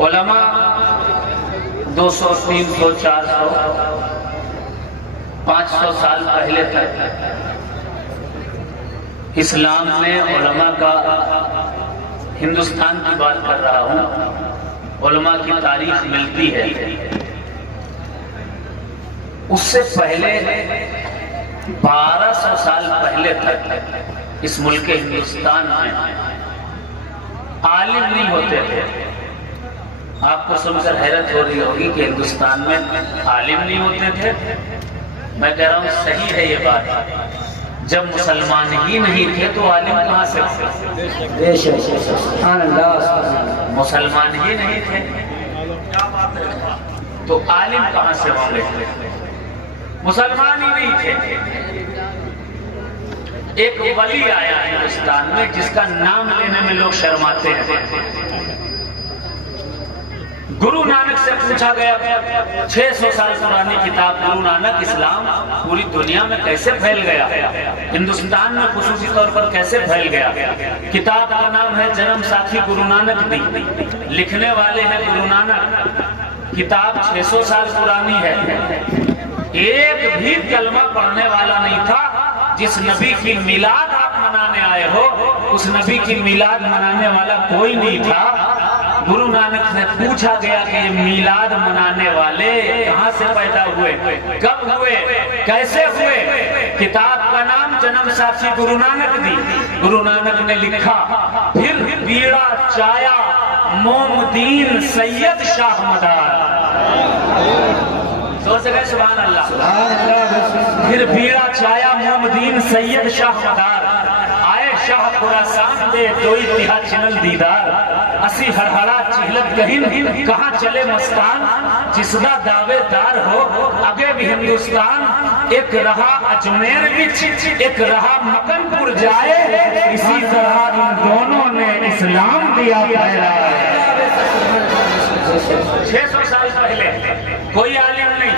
علماء 200 300 400 500 سال پہلے تک اسلام میں علماء کا، ہندوستان کی بات کر رہا ہوں، علماء کی تاریخ ملتی ہے۔ اس سے پہلے 1200 سال پہلے تک اس ملک ہندوستان میں عالم نہیں ہوتے تھے۔ آپ کو سن کر حیرت ہو رہی ہوگی کہ ہندوستان میں عالم نہیں ہوتے تھے۔ میں کہہ رہا ہوں صحیح ہے یہ بات۔ جب مسلمان ہی نہیں تھے تو عالم کہاں سے ہوتے؟ مسلمان ہی نہیں تھے تو عالم کہاں سے ہوں گے؟ مسلمان ہی نہیں تھے۔ ایک ولی آیا ہندوستان میں جس کا نام لینے میں لوگ شرماتے ہیں۔ گرو نانک سے پوچھا گیا، 600 سال پرانی کتاب گرو نانک، اسلام پوری دنیا میں کیسے پھیل گیا، ہندوستان میں خصوصی طور پر کیسے پھیل گیا؟ کتاب کا نام ہے جنم ساتھی گرو نانک دی، لکھنے والے ہیں گرو نانک، کتاب 600 سال پرانی ہے۔ ایک بھی کلمہ پڑھنے والا نہیں تھا۔ جس نبی کی میلاد آپ منانے آئے ہو اس نبی کی میلاد منانے والا کوئی نہیں تھا۔ گرو نانک سے پوچھا گیا کہ یہ میلاد منانے والے کہاں سے پیدا ہوئے، کب ہوئے، کیسے ہوئے؟ کتاب کا نام جنم ساتھی گرو نانک دی۔ گرو نانک نے لکھا، پھر بیڑا چایا مومدین سید شاہ مدار۔ زور سے کہے سبحان اللہ۔ پھر بیڑا چایا مومدین سید شاہ مدار، آئے شاہ خراسان دے دوئی تہا چنل دیدار، اسی ہرہڑا چہلت کہیں کہاں چلے مستان، جسدا دعوے دار ہو اگے بھی ہندوستان، ایک رہا اجمیر بچ ایک رہا مکن پور جائے، اسی طرح ان دونوں نے اسلام دیا پھیلا ہے۔ 600 سال پہلے کوئی عالم نہیں،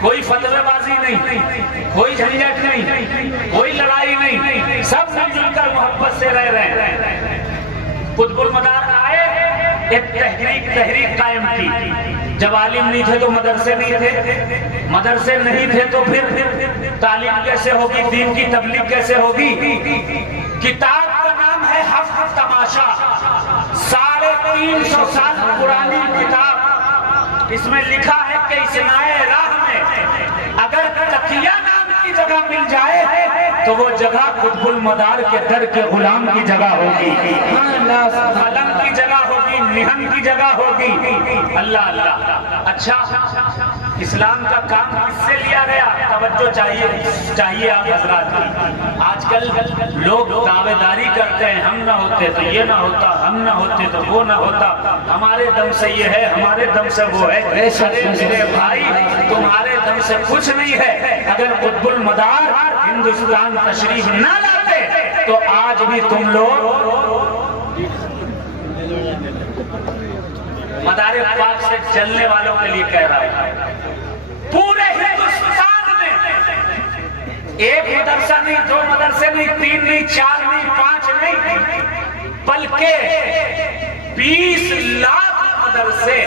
کوئی فتوی بازی نہیں، کوئی جھنجٹ نہیں، کوئی لڑائی نہیں، سب مل جل کر محبت سے رہ رہے ہیں۔ قطب المدار آئے، ایک تحریک قائم کی۔ جب عالم نہیں تھے تو مدرسے نہیں تھے، مدرسے نہیں تھے تو پھر تعلیم کیسے ہوگی، دین کی تبلیغ کیسے ہوگی؟ کتاب کا نام ہے ہفت تماشا، 350 سال پرانی کتاب۔ اس میں لکھا ہے کہ اس نائے راہ میں اگر تقیہ نام کی جگہ مل جائے تو وہ جگہ قطب المدار کے در کے غلام کی جگہ ہوگی، قلم کی جگہ ہوگی، نہن کی جگہ ہوگی۔ اللہ اللہ۔ اچھا، اسلام کا کام کس سے لیا گیا؟ توجہ چاہیے آپ حضرات کی۔ آج کل لوگ دعوے داری کرتے ہیں، ہم نہ ہوتے تو یہ نہ ہوتا، ہم نہ ہوتے تو وہ نہ ہوتا، ہمارے دم سے یہ ہے، ہمارے دم سے وہ ہے۔ میرے بھائی، تمہارے دم سے کچھ نہیں ہے۔ اگر قطب المدار ہندوستان تشریف نہ لاتے تو آج بھی تم لوگ مدار پاک سے جلنے والوں کے لیے کہہ رہا ہوں، پورے ہندوستان میں ایک مدرسہ نہیں، دو مدرسے نہیں، 3 نہیں، 4 نہیں، 5 نہیں، بلکہ 20 لاکھ مدرسے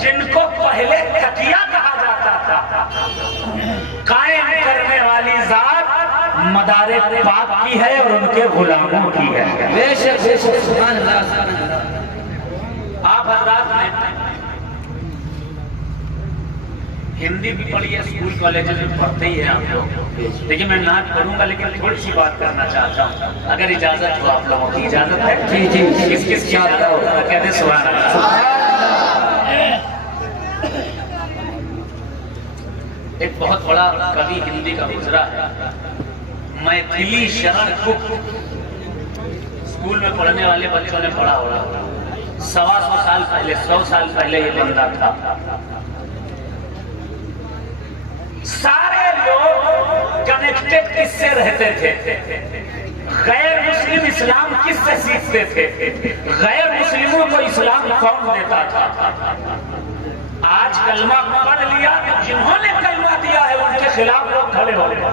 جن کو پہلے تقیہ کہا جاتا تھا، قائم کرنے والی ذات مدار پاک کی ہے اور ان کے غلاموں کی ہے۔ آپ حضرات نے ہندی بھی پڑھی ہے، اسکول کالج میں پڑھتے ہی ہیں آپ لوگ، لیکن میں نعت پڑھوں گا لیکن تھوڑی سی بات کرنا چاہتا ہوں، اگر اجازت ہو آپ لوگوں کی؟ اجازت ہے؟ جی جی۔ کس کس کی اجازت ہو کہتے سبحان اللہ۔ ایک بہت بڑا کبھی ہندی کا گزرا ہے، میتھلی شرن گپت، اسکول میں پڑھنے والے بچوں نے پڑھا ہوگا، 125 سال پہلے، 100 سال پہلے یہ بندہ تھا۔ سارے لوگ کنیکٹڈ کس سے رہتے تھے؟ غیر مسلم اسلام کس سے سیکھتے تھے؟ غیر مسلموں کو اسلام کون دیتا تھا؟ آج کلمہ پڑھ لیا تو جنہوں نے کلمہ دیا ہے ان کے خلاف لوگ کھڑے ہو گئے۔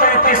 33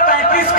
33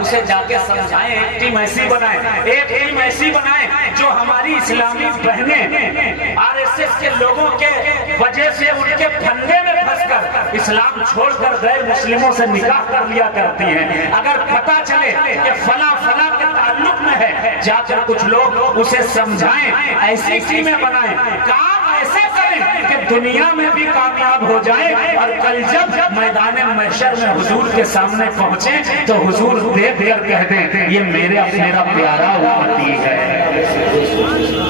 اسے جا کے سمجھائیں، ایک ٹیم ایسی بنائیں، ایک ٹیم ایسی بنائیں جو ہماری اسلامی بہنیں آر ایس ایس کے لوگوں کے وجہ سے ان کے پھندے میں پھنس کر اسلام چھوڑ کر غیر مسلموں سے نکاح کر لیا کرتی ہیں، اگر پتہ چلے کہ فلاں فلاں کے تعلق میں ہے، جا کر کچھ لوگ اسے سمجھائیں، ایسی ٹیمیں بنائیں، کام ایسے کریں کہ دنیا میں بھی کامیاب ہو جائیں، اور کل جب میدان محشر میں حضور کے سامنے پہنچیں تو حضور دیکھ کر کہہ دیں یہ میرا پیارا امتی ہے۔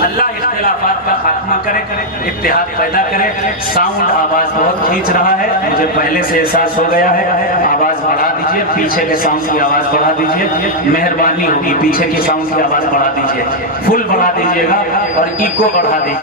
اللہ اختلافات کا خاتمہ کرے، اتحاد پیدا کرے۔ ساؤنڈ آواز بہت کھینچ رہا ہے، مجھے پہلے سے احساس ہو گیا ہے، آواز بڑھا دیجئے، پیچھے کے ساؤنڈ کی آواز بڑھا دیجئے، مہربانی ہوگی پیچھے کی ساؤنڈ کی آواز بڑھا دیجئے، فل بڑھا دیجئے گا اور ایکو بڑھا دیجئے۔